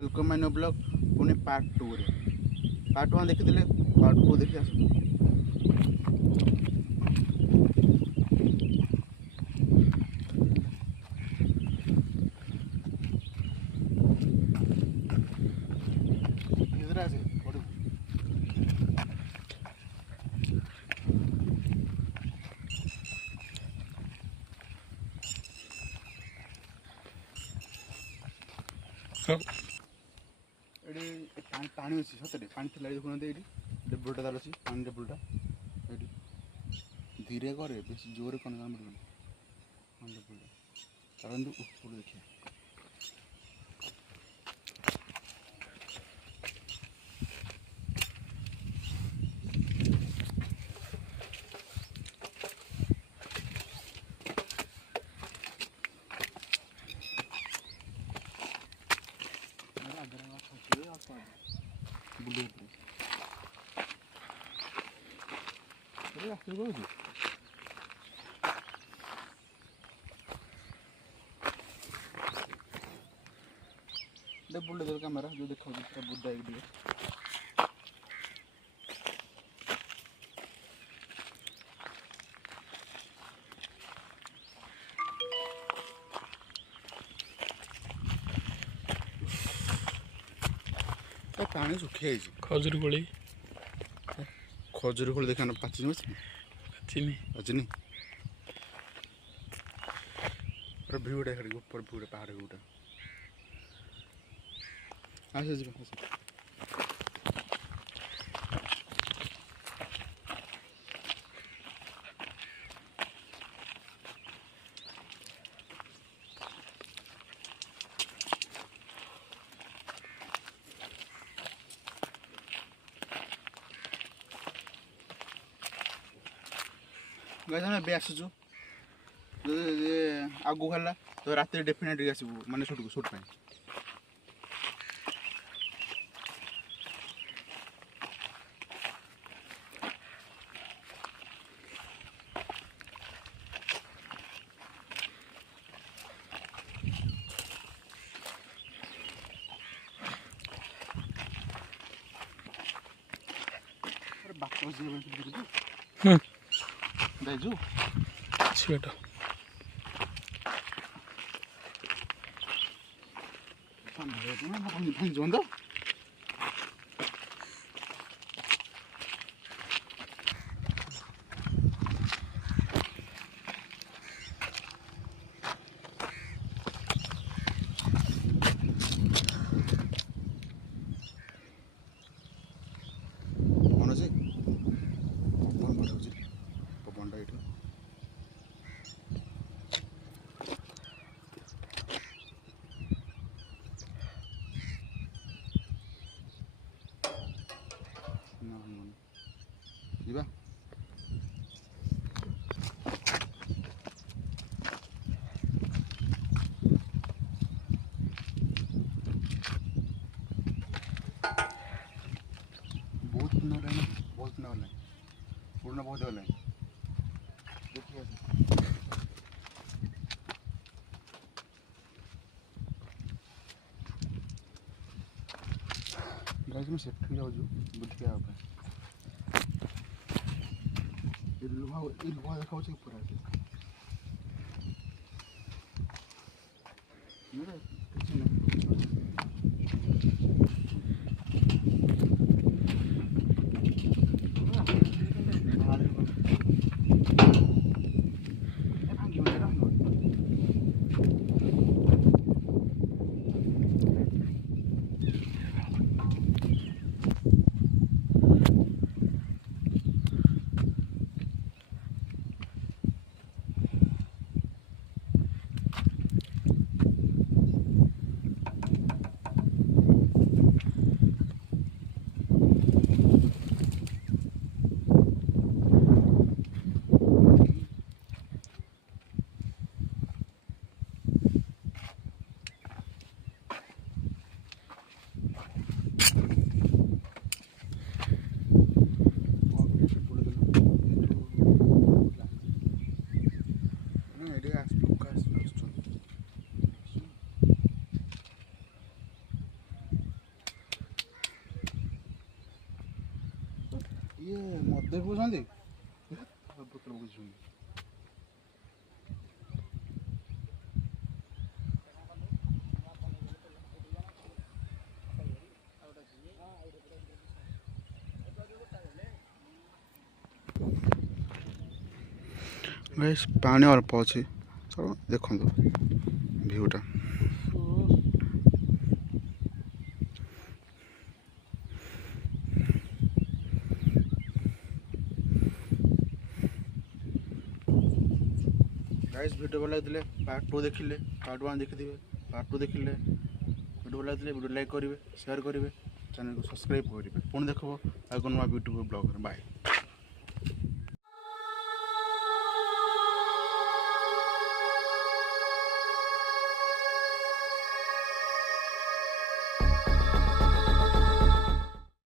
Welcome my new blog Pune part 2 रे part 1 देखि दिले पार्ट 2 देखि आसु इधर आसे पड़ू एडी पानी अछि सतरे पानी थला देखुन दे एडी डेबलटा दाल अछि पानी डेबलटा एडी धीरे करे बेसी जोरे कोन काम पड़ो पानी डेबलटा कारण ऊपर देखिए बुले अरे आखिर को दे बुले दे कैमरा जो देखो पूरा बुद्धा एक दिए तो पानी सुखी है खजूर कोली देखा पाची अच्छी भ्यूटा ऊपर भ्यूटा पहाड़ भ्यूटा आसुचु आसुचु आगु खाला तो रात डेफिनेटली आसबू माने शूट शूट पे दाइजु छेटा जोंदो मनोजी पवन पठाउछि पवनटा एठो ଯିବା बहुत दिन होला पुराना बहुत होला देखिए गाइस मैं सेफ्टी जाऊँ बुझे आप लुहा देखा ऊपर आके ये मदे पकाउछन्ति बोतल पकाउछन्ति गाइस पानी अल्प अच्छी चलो देखो भ्यूटा गाइस वीडियो भल लगे पार्ट 2 देखिले पार्ट 1 देखिए पार्ट 2 देखिले वीडियो भल लगे वीडियो लाइक करेंगे शेयर करेंगे चैनल को सब्सक्राइब करेंगे पुणी देखो आगे नुआ यूट्यूब ब्लॉग बाय।